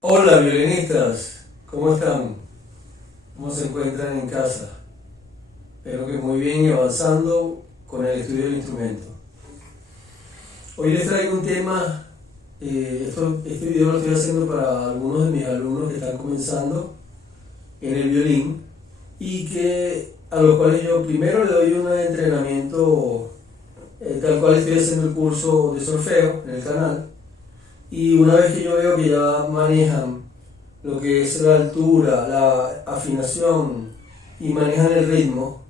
Hola violinistas, ¿cómo están? ¿Cómo se encuentran en casa? Espero que muy bien y avanzando con el estudio del instrumento. Hoy les traigo un tema, este video lo estoy haciendo para algunos de mis alumnos que están comenzando en el violín y a los cuales yo primero le doy un entrenamiento tal cual estoy haciendo el curso de solfeo en el canal. Y una vez que yo veo que ya manejan lo que es la altura, la afinación y manejan el ritmo,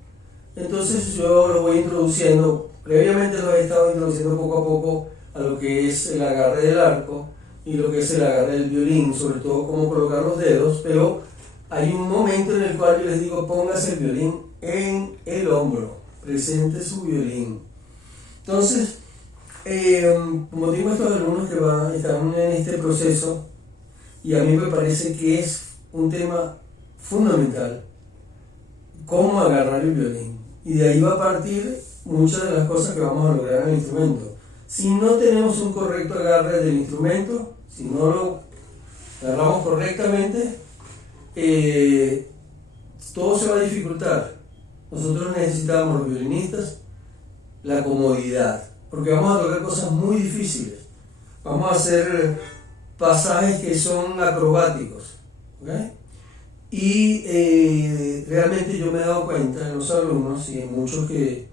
entonces yo los voy introduciendo, previamente los he estado introduciendo poco a poco a lo que es el agarre del arco y lo que es el agarre del violín, sobre todo cómo colocar los dedos, pero hay un momento en el cual yo les digo póngase el violín en el hombro, presente su violín. Entonces, como digo, estos alumnos que están en este proceso, y a mí me parece que es un tema fundamental, cómo agarrar el violín. Y de ahí va a partir muchas de las cosas que vamos a lograr en el instrumento. Si no tenemos un correcto agarre del instrumento, si no lo agarramos correctamente, todo se va a dificultar. Nosotros necesitamos, los violinistas, la comodidad, porque vamos a tocar cosas muy difíciles, vamos a hacer pasajes que son acrobáticos, ¿okay? Y realmente yo me he dado cuenta en los alumnos y en muchos que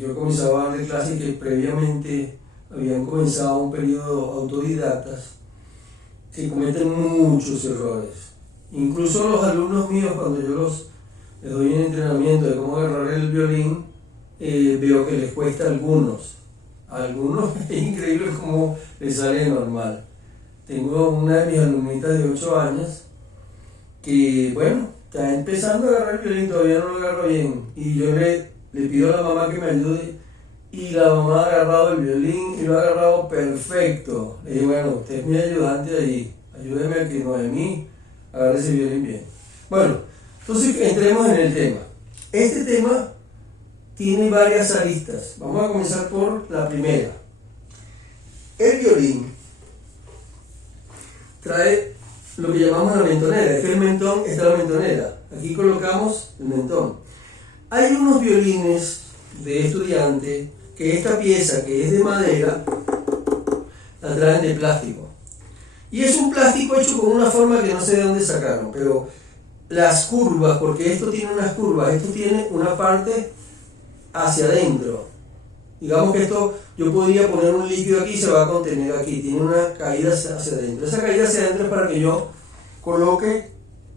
yo comenzaba a dar clases que previamente habían comenzado un periodo autodidactas, que cometen muchos errores. Incluso los alumnos míos, cuando yo les doy un entrenamiento de cómo agarrar el violín, veo que les cuesta a algunos es increíble cómo les sale normal. Tengo una de mis alumnitas de 8 años que, bueno, está empezando a agarrar el violín, todavía no lo agarro bien, y yo le pido a la mamá que me ayude, y la mamá ha agarrado el violín y lo ha agarrado perfecto. Le digo, bueno, usted es mi ayudante ahí, ayúdeme a que Noemí agarre ese violín bien. Bueno, entonces entremos en el tema. Este tema tiene varias aristas. Vamos a comenzar por la primera. El violín trae lo que llamamos la mentonera. Este es el mentón, esta es la mentonera. Aquí colocamos el mentón. Hay unos violines de estudiante que esta pieza, que es de madera, la traen de plástico. Y es un plástico hecho con una forma que no sé de dónde sacaron, pero las curvas, porque esto tiene unas curvas, esto tiene una parte hacia adentro. Digamos que esto, yo podría poner un líquido aquí y se va a contener aquí, tiene una caída hacia adentro. Esa caída hacia adentro es para que yo coloque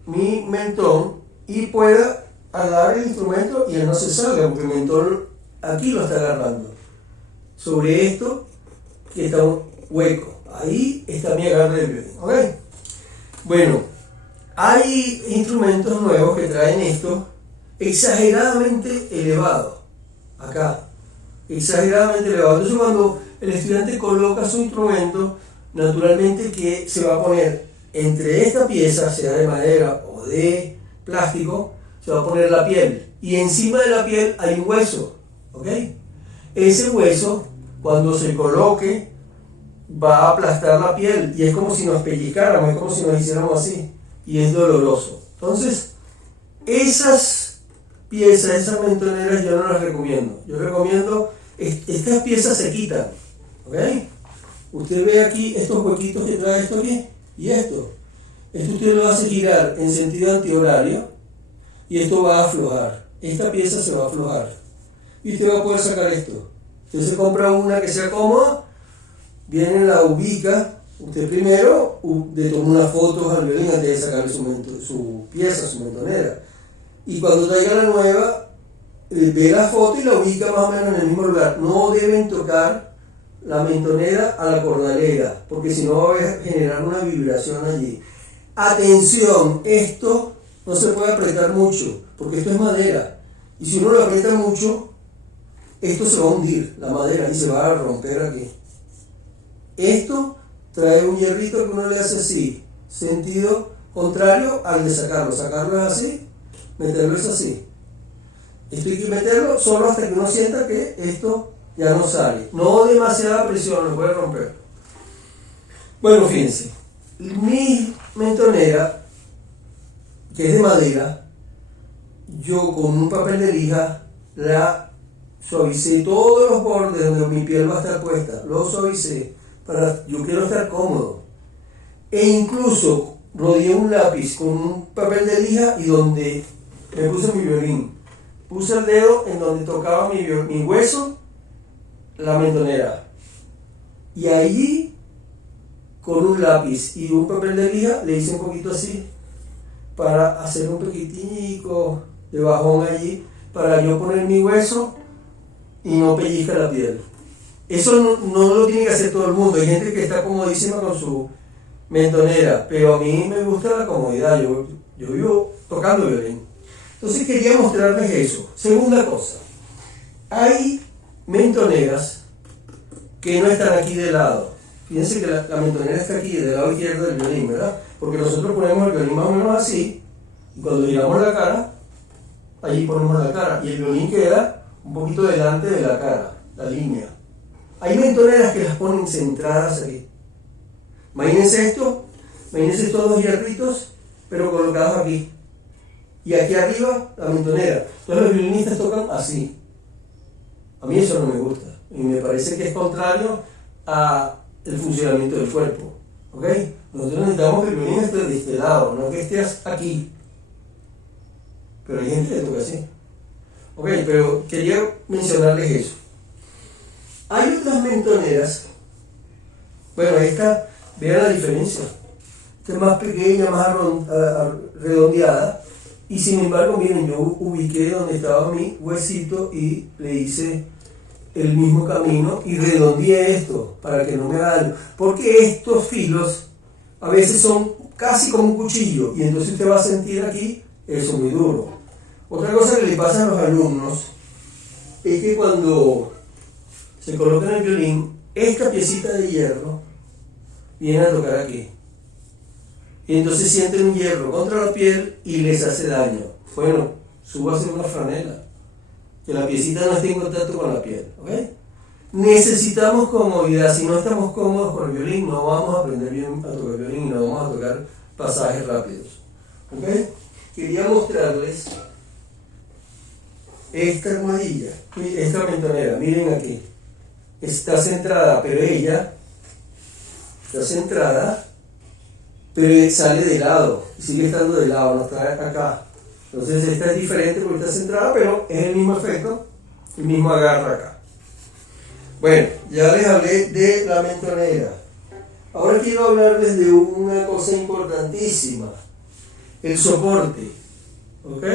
mi mentón y pueda agarrar el instrumento y él no se salga, porque el mentón aquí lo está agarrando. Sobre esto que está un hueco, ahí está mi agarre del violín, ¿ok? Bueno, hay instrumentos nuevos que traen esto exageradamente elevado. Acá, exageradamente elevado. Entonces cuando el estudiante coloca su instrumento, naturalmente que se va a poner entre esta pieza, sea de madera o de plástico, se va a poner la piel. Y encima de la piel hay un hueso, ¿ok? Ese hueso, cuando se coloque, va a aplastar la piel y es como si nos pellizcáramos, es como si nos hiciéramos así. Y es doloroso. Entonces, esas piezas, esas mentoneras yo no las recomiendo. Yo recomiendo, estas piezas se quitan, ¿ok? Usted ve aquí estos huequitos que trae esto aquí y esto. Esto usted lo hace girar en sentido antihorario y esto va a aflojar. Esta pieza se va a aflojar y usted va a poder sacar esto. Usted se compra una que sea cómoda, viene, la ubica. Usted primero le toma unas fotos al violín antes de sacarle su pieza, su mentonera. Y cuando traiga la nueva, ve la foto y la ubica más o menos en el mismo lugar. No deben tocar la mentonera a la cordalera, porque si no va a generar una vibración allí. Atención, esto no se puede apretar mucho, porque esto es madera. Y si uno lo aprieta mucho, esto se va a hundir, la madera, y se va a romper aquí. Esto trae un hierrito que uno le hace así, sentido contrario al de sacarlo. Sacarlo es así, meterlo es así. Esto hay que meterlo solo hasta que uno sienta que esto ya no sale. No demasiada presión, lo puede romper. Bueno, fíjense. Mi mentonera, que es de madera, yo con un papel de lija la suavicé todos los bordes donde mi piel va a estar puesta, lo suavicé, yo quiero estar cómodo. E incluso rodeé un lápiz con un papel de lija y donde me puse mi violín. Puse el dedo en donde tocaba mi hueso, la mentonera. Y allí, con un lápiz y un papel de lija, le hice un poquito así, para hacer un poquitico de bajón allí, para yo poner mi hueso y no pellizca la piel. Eso no lo tiene que hacer todo el mundo. Hay gente que está comodísima con su mentonera, pero a mí me gusta la comodidad. Yo vivo tocando violín. Entonces quería mostrarles eso. Segunda cosa, hay mentoneras que no están aquí de lado. Fíjense que la mentonera está aquí, del lado izquierdo del violín, ¿verdad? Porque nosotros ponemos el violín más o menos así, y cuando giramos la cara, allí ponemos la cara, y el violín queda un poquito delante de la cara, la línea. Hay mentoneras que las ponen centradas aquí. Imagínense estos dos hierritos, pero colocados aquí. Y aquí arriba, la mentonera. Entonces los violinistas tocan así. A mí eso no me gusta. Y me parece que es contrario a el funcionamiento del cuerpo. ¿Ok? Nosotros necesitamos que el violín esté de este lado, no que estés aquí. Pero hay gente que toca así. Ok, pero quería mencionarles eso. Hay otras mentoneras. Bueno, esta, vean la diferencia. Esta es más pequeña, más redondeada. Y sin embargo, miren, yo ubiqué donde estaba mi huesito y le hice el mismo camino y redondeé esto para que no me haga daño. Porque estos filos a veces son casi como un cuchillo y entonces usted va a sentir aquí eso muy duro. Otra cosa que le pasa a los alumnos es que cuando se colocan el violín, esta piecita de hierro viene a tocar aquí. Y entonces sienten un hierro contra la piel y les hace daño. Bueno, súbase una franela, que la piecita no esté en contacto con la piel. ¿Okay? Necesitamos comodidad. Si no estamos cómodos con el violín, no vamos a aprender bien a tocar el violín y no vamos a tocar pasajes rápidos. ¿Okay? Quería mostrarles esta almohadilla, esta mentonera. Miren aquí. Está centrada, pero ella está centrada, pero sale de lado, sigue estando de lado, no está acá. Entonces esta es diferente porque está centrada, pero es el mismo efecto, el mismo agarre acá. Bueno, ya les hablé de la mentonera. Ahora quiero hablarles de una cosa importantísima, el soporte. ¿Ok?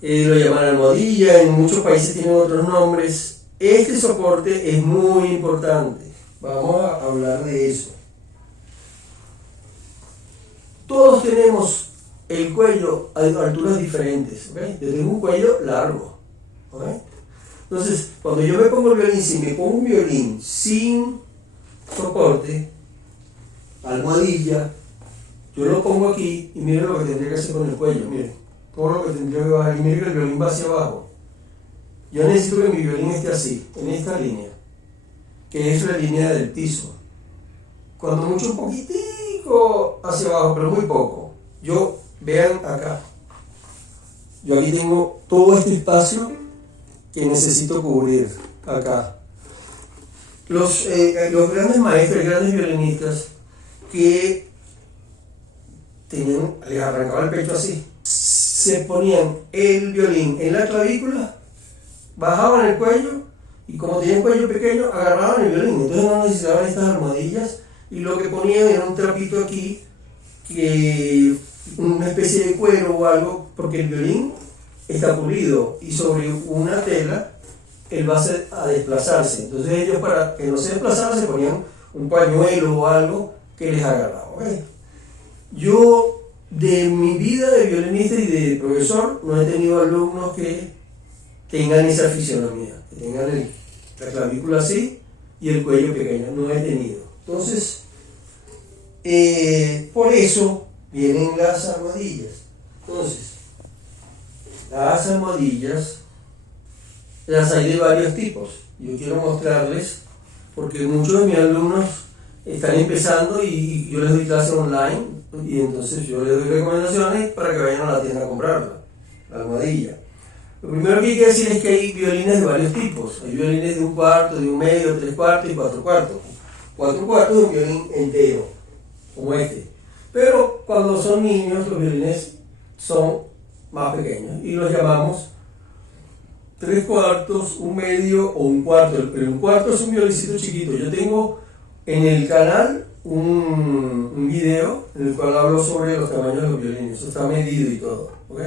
Lo llaman almohadilla, en muchos países tienen otros nombres. Este soporte es muy importante. Vamos a hablar de eso. Todos tenemos el cuello a alturas diferentes. ¿Okay? Yo tengo un cuello largo. ¿Okay? Entonces, cuando yo me pongo el violín, si me pongo un violín sin soporte, almohadilla, yo lo pongo aquí y miren lo que tendría que hacer con el cuello. Miren, todo lo que tendría que bajar. Y miren que el violín va hacia abajo. Yo necesito que mi violín esté así, en esta línea, que es la línea del piso. Cuando mucho un poquitico hacia abajo, pero muy poco. Vean acá. Yo aquí tengo todo este espacio que necesito cubrir acá. Los grandes maestros, grandes violinistas que les arrancaba el pecho así, se ponían el violín en la clavícula, bajaban el cuello y como tenían cuello pequeño, agarraban el violín. Entonces no necesitaban estas almohadillas y lo que ponían era un trapito aquí, una especie de cuero o algo, porque el violín está pulido y sobre una tela él va a desplazarse. Entonces ellos, para que no se desplazara, se ponían un pañuelo o algo que les agarraba. ¿Okay? Yo, de mi vida de violinista y de profesor, no he tenido alumnos que tengan esa fisionomía, que tengan la clavícula así y el cuello pequeño. No he tenido. Entonces, por eso vienen las almohadillas. Entonces, las almohadillas las hay de varios tipos. Yo quiero mostrarles, porque muchos de mis alumnos están empezando y yo les doy clases online y entonces yo les doy recomendaciones para que vayan a la tienda a comprarla, la almohadilla. Lo primero que hay que decir es que hay violines de varios tipos. Hay violines de 1/4, de 1/2, 3/4 y 4/4. 4/4 es un violín entero, como este. Pero cuando son niños, los violines son más pequeños y los llamamos 3/4, 1/2 o 1/4. Pero 1/4 es un violincito chiquito. Yo tengo en el canal un video en el cual hablo sobre los tamaños de los violines. Eso está medido y todo, ¿ok?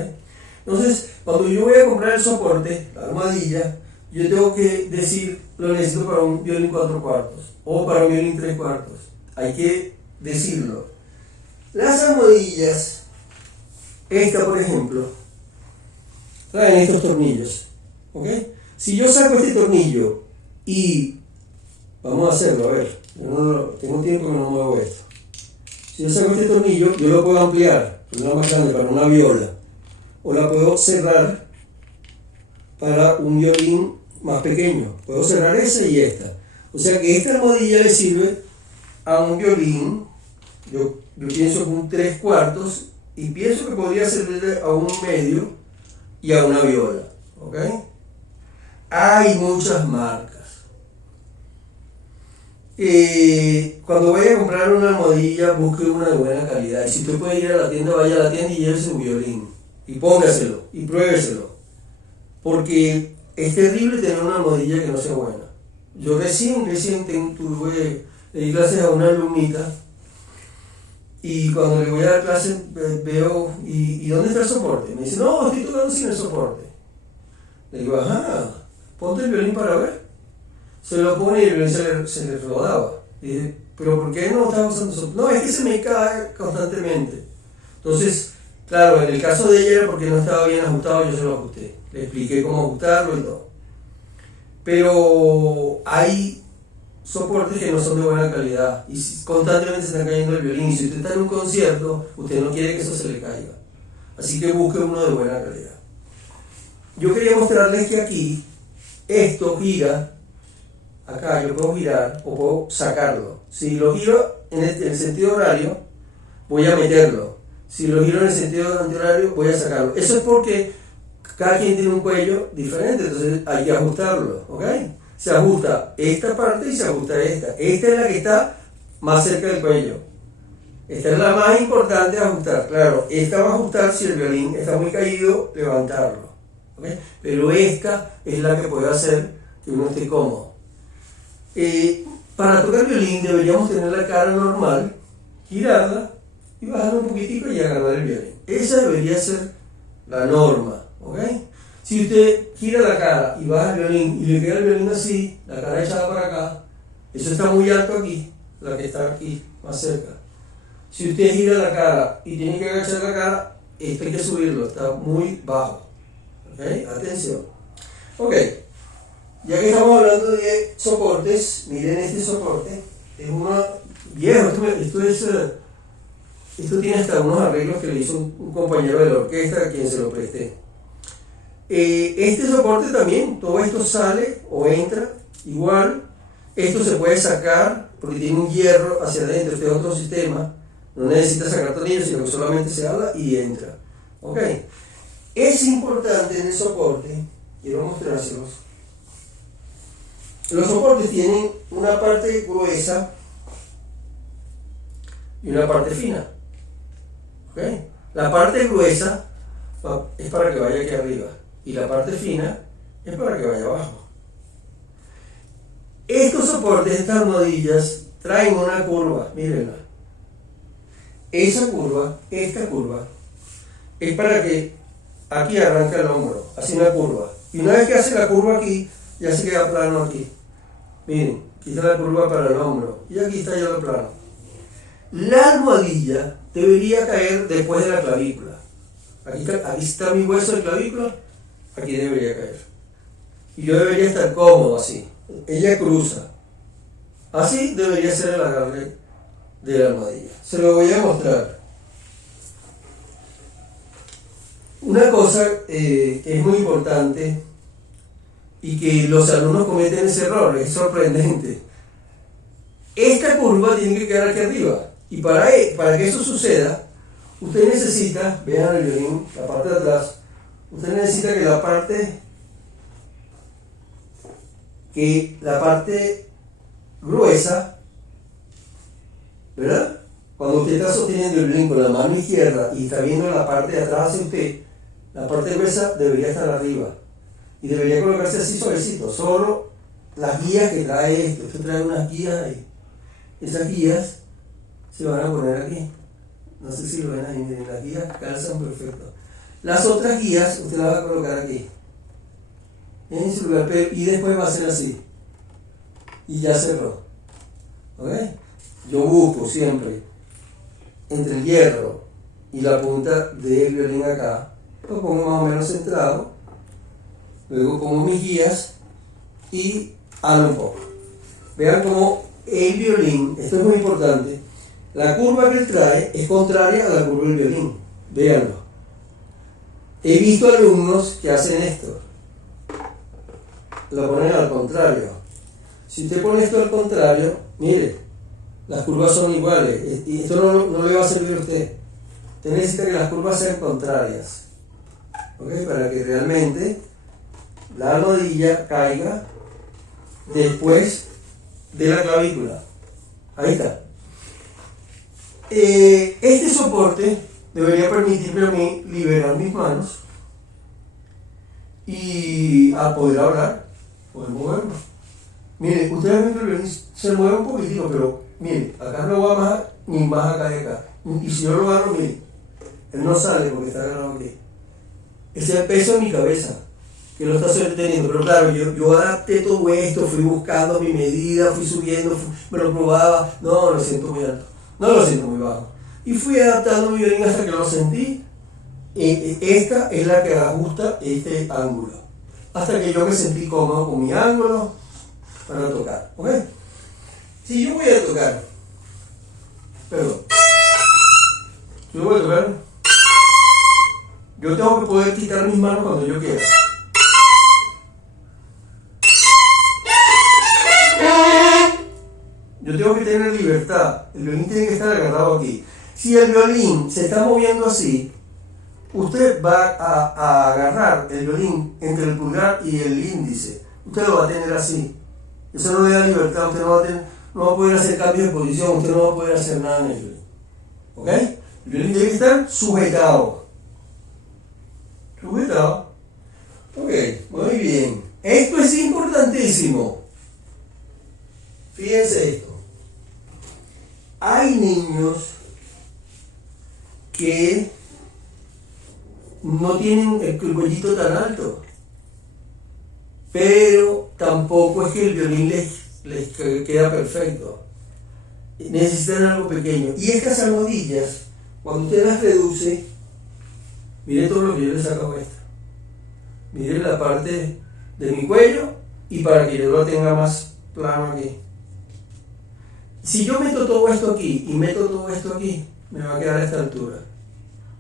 Entonces, cuando yo voy a comprar el soporte, la almohadilla, yo tengo que decir, lo necesito para un violín 4/4 o para un violín 3/4. Hay que decirlo. Las almohadillas, esta por ejemplo, traen estos tornillos, ¿ok? Si yo saco este tornillo y vamos a hacerlo, a ver, tengo tiempo que no muevo esto. Si yo saco este tornillo, yo lo puedo ampliar, una más grande para una viola, o la puedo cerrar para un violín más pequeño. Puedo cerrar esa y esta. O sea que esta almohadilla le sirve a un violín, yo pienso que un 3/4, y pienso que podría servirle a un medio y a una viola, ¿ok? Hay muchas marcas. Cuando vaya a comprar una almohadilla, busque una de buena calidad. Y si usted puede ir a la tienda, vaya a la tienda y llévese un violín. Y póngaselo, y pruébeselo. Porque es terrible tener una almohadilla que no sea buena. Yo recién le di clases a una alumnita. Y cuando le voy a dar clases, veo, ¿y dónde está el soporte? Me dice, no, estoy tocando sin el soporte. Le digo, ajá, ponte el violín para ver. Se lo pone y el violín se le rodaba. Y dije, ¿pero por qué no estás usando soporte? No, es que se me cae constantemente. Entonces, claro, en el caso de ella era porque no estaba bien ajustado, yo se lo ajusté. Le expliqué cómo ajustarlo y todo. Pero hay soportes que no son de buena calidad y constantemente se están cayendo el violín. Y si usted está en un concierto, usted no quiere que eso se le caiga. Así que busque uno de buena calidad. Yo quería mostrarles que aquí esto gira. Acá yo puedo girar o puedo sacarlo. Si lo giro en el sentido horario, voy a meterlo. Si lo giro en el sentido antihorario, voy a sacarlo. Eso es porque cada quien tiene un cuello diferente, entonces hay que ajustarlo, ¿ok? Se ajusta esta parte y se ajusta esta. Esta es la que está más cerca del cuello. Esta es la más importante de ajustar. Claro, esta va a ajustar si el violín está muy caído, levantarlo, ¿ok? Pero esta es la que puede hacer que uno esté cómodo. Para tocar violín deberíamos tener la cara normal, girarla y bajarla un poquitico y agarrar el violín. Esa debería ser la norma, ¿ok? Si usted gira la cara y baja el violín y le queda el violín así, la cara echada para acá, eso está muy alto aquí, la que está aquí, más cerca. Si usted gira la cara y tiene que agachar la cara, esto hay que subirlo, está muy bajo, ¿ok? Atención. Ok. Ya que estamos hablando de soportes, miren este soporte, es uno viejo, esto tiene hasta unos arreglos que le hizo un compañero de la orquesta a quien se lo presté. Este soporte también, todo esto sale o entra igual, esto se puede sacar porque tiene un hierro hacia adentro, este es otro sistema, no necesita sacar tornillos, sino que solamente se habla y entra. Ok, es importante en el soporte, quiero mostrárselos. Los soportes tienen una parte gruesa y una parte fina. ¿Okay? La parte gruesa es para que vaya aquí arriba y la parte fina es para que vaya abajo. Estos soportes, estas almohadillas, traen una curva, mírenla. Esa curva, esta curva, es para que aquí arranca el hombro, hace una curva. Y una vez que hace la curva aquí, ya se queda plano aquí. Miren, aquí está la curva para el hombro y aquí está ya lo plano. La almohadilla debería caer después de la clavícula. Aquí está mi hueso de clavícula, aquí debería caer. Y yo debería estar cómodo así. Ella cruza. Así debería ser el agarre de la almohadilla. Se lo voy a mostrar. Una cosa que es muy importante y que los alumnos cometen ese error, es sorprendente. esta curva tiene que quedar aquí arriba. Y para que eso suceda, usted necesita, vean el violín, la parte de atrás, usted necesita que la parte gruesa, ¿verdad? Cuando usted está sosteniendo el violín con la mano izquierda y está viendo la parte de atrás hacia usted, la parte gruesa debería estar arriba. Y debería colocarse así suavecito. Solo las guías que trae esto. Usted trae unas guías ahí. Esas guías se van a poner aquí. No sé si lo ven ahí, miren, las guías calzan perfecto. Las otras guías usted las va a colocar aquí. En su lugar, y después va a ser así. Y ya cerró. ¿Ok? Yo busco siempre entre el hierro y la punta del violín acá. Lo pongo más o menos centrado. Luego pongo mis guías y hablo un poco. Vean cómo el violín, esto es muy importante, la curva que él trae es contraria a la curva del violín. Véanlo. He visto alumnos que hacen esto. Lo ponen al contrario. Si usted pone esto al contrario, mire, las curvas son iguales. Y esto no le va a servir a usted. Usted necesita que las curvas sean contrarias. ¿Ok? Para que realmente la rodilla caiga después de la clavícula. Ahí está. Este soporte debería permitirme a mí liberar mis manos y a poder hablar, poder moverme. Mire, ustedes ven que el violín se mueve un poquitito, pero mire, acá no va más ni más acá de acá. Y si yo lo agarro, mire, él no sale porque está agarrado aquí. Ese es el peso de mi cabeza que lo está sosteniendo. Pero claro, yo adapté todo esto, fui buscando mi medida, fui subiendo, me lo probaba. No, lo siento muy alto, no lo siento muy bajo. Y fui adaptando mi violín hasta que lo sentí. Esta es la que ajusta este ángulo. Hasta que yo me sentí cómodo con mi ángulo para tocar. ¿Ok? Si yo voy a tocar, perdón, yo voy a tocar, yo tengo que poder quitar mis manos cuando yo quiera. Yo tengo que tener libertad. El violín tiene que estar agarrado aquí. Si el violín se está moviendo así, usted va a agarrar el violín entre el pulgar y el índice. Usted lo va a tener así. Eso no le da libertad. Usted no va a poder hacer cambios de posición. Usted no va a poder hacer nada en el violín. ¿Ok? El violín debe estar sujetado. Sujetado. Ok, muy bien. Esto es importantísimo. Fíjense esto. Hay niños que no tienen el cuellito tan alto, pero tampoco es que el violín les queda perfecto. Necesitan algo pequeño. Y estas almohadillas, cuando usted las reduce, mire todo lo que yo le saco a esto. Mire la parte de mi cuello y para que yo lo tenga más plano aquí. Si yo meto todo esto aquí y meto todo esto aquí, me va a quedar a esta altura.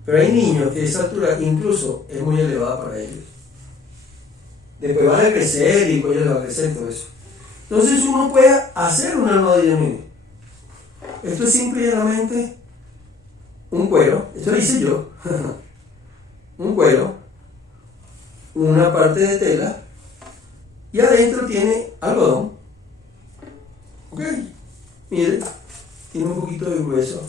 Pero hay niños que esa altura incluso es muy elevada para ellos. Después van a crecer y el cuello les va a crecer todo eso. Entonces uno puede hacer una almohadilla, mire. Esto es simple y llanamente un cuero, esto lo hice yo. Un cuero, una parte de tela y adentro tiene algodón. ¿Ok? Mire, tiene un poquito de grueso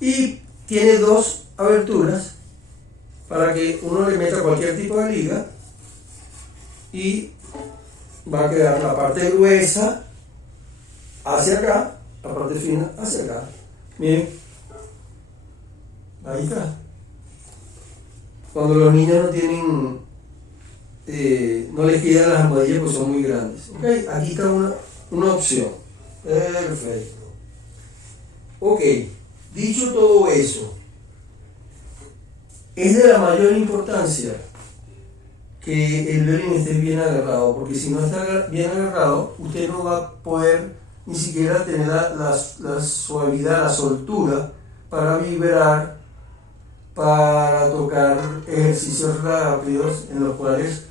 y tiene dos aberturas para que uno le meta cualquier tipo de liga y va a quedar la parte gruesa hacia acá, la parte fina hacia acá. Miren, ahí está. Cuando los niños no tienen, no les quedan las almohadillas porque son muy grandes. ¿Okay? Aquí está una opción. Perfecto. Ok, dicho todo eso, es de la mayor importancia que el violín esté bien agarrado, porque si no está bien agarrado, usted no va a poder ni siquiera tener la suavidad, la soltura para vibrar, para tocar ejercicios rápidos en los cuales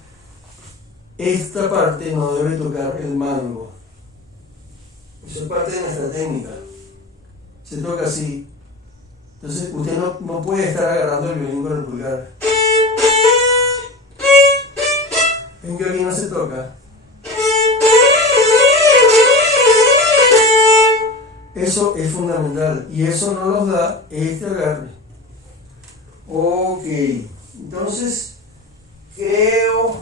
esta parte no debe tocar el mango. Eso es parte de nuestra técnica. Se toca así. Entonces usted no puede estar agarrando el violín con el pulgar. En violín no se toca. Eso es fundamental y eso no nos da este agarre. Ok, entonces creo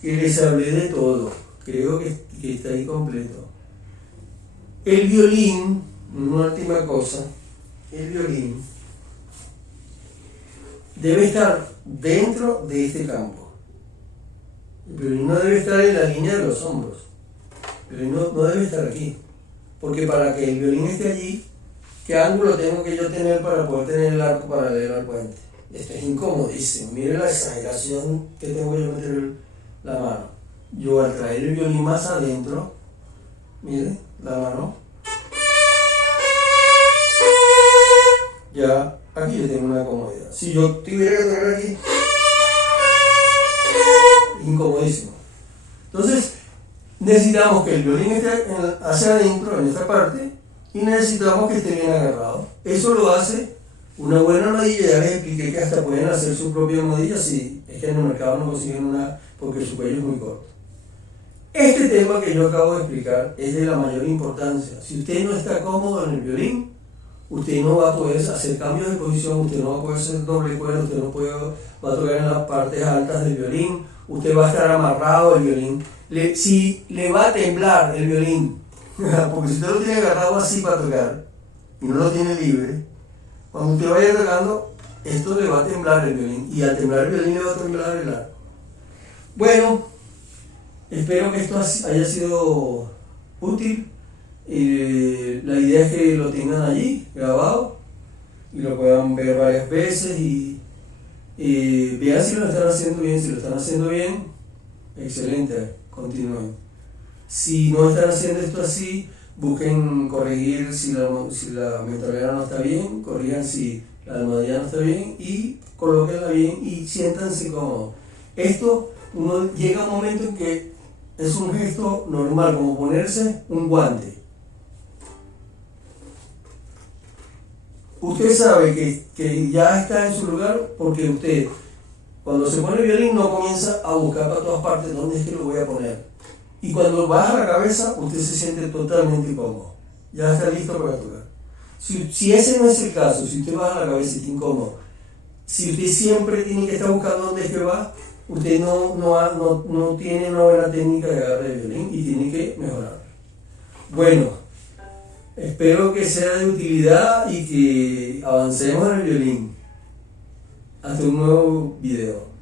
que les hablé de todo. Creo que está ahí completo. El violín, una última cosa, el violín debe estar dentro de este campo. El violín no debe estar en la línea de los hombros. El violín no debe estar aquí. Porque para que el violín esté allí, ¿qué ángulo tengo que yo tener para poder tener el arco paralelo al puente? Esto es incomodísimo. Miren la exageración que tengo yo meter la mano. Yo al traer el violín más adentro, miren la mano, ya aquí yo tengo una comodidad. Si yo tuviera que tocar aquí, incomodísimo. Entonces, necesitamos que el violín esté hacia adentro, en esta parte, y necesitamos que esté bien agarrado. Eso lo hace una buena armadilla. Ya les expliqué que hasta pueden hacer su propia armadilla si es que en el mercado no consiguen una, porque su cuello es muy corto. Este tema que yo acabo de explicar es de la mayor importancia. Si usted no está cómodo en el violín, usted no va a poder hacer cambios de posición, usted no va a poder hacer doble cuerda, usted no va a tocar en las partes altas del violín, usted va a estar amarrado al violín. Si le va a temblar el violín, porque si usted lo tiene agarrado así para tocar y no lo tiene libre, cuando usted vaya tocando, esto le va a temblar el violín, y al temblar el violín le va a temblar el arco. Bueno, espero que esto haya sido útil. La idea es que lo tengan allí grabado y lo puedan ver varias veces y vean si lo están haciendo bien. Si lo están haciendo bien, excelente, continúen. Si no están haciendo esto así, busquen corregir si la mentalidad no está bien, corrijan si la almohadilla no está bien y colóquenla bien y siéntanse cómodos. Esto, uno llega a un momento en que es un gesto normal, como ponerse un guante. Usted sabe que ya está en su lugar porque usted, cuando se pone el violín, no comienza a buscar para todas partes dónde es que lo voy a poner. Y cuando baja la cabeza, usted se siente totalmente cómodo. Ya está listo para tocar. Si ese no es el caso, si usted baja la cabeza y está incómodo, si usted siempre tiene que estar buscando dónde es que va, usted no tiene una buena técnica de agarre de violín y tiene que mejorar. Bueno, espero que sea de utilidad y que avancemos en el violín. Hasta un nuevo video.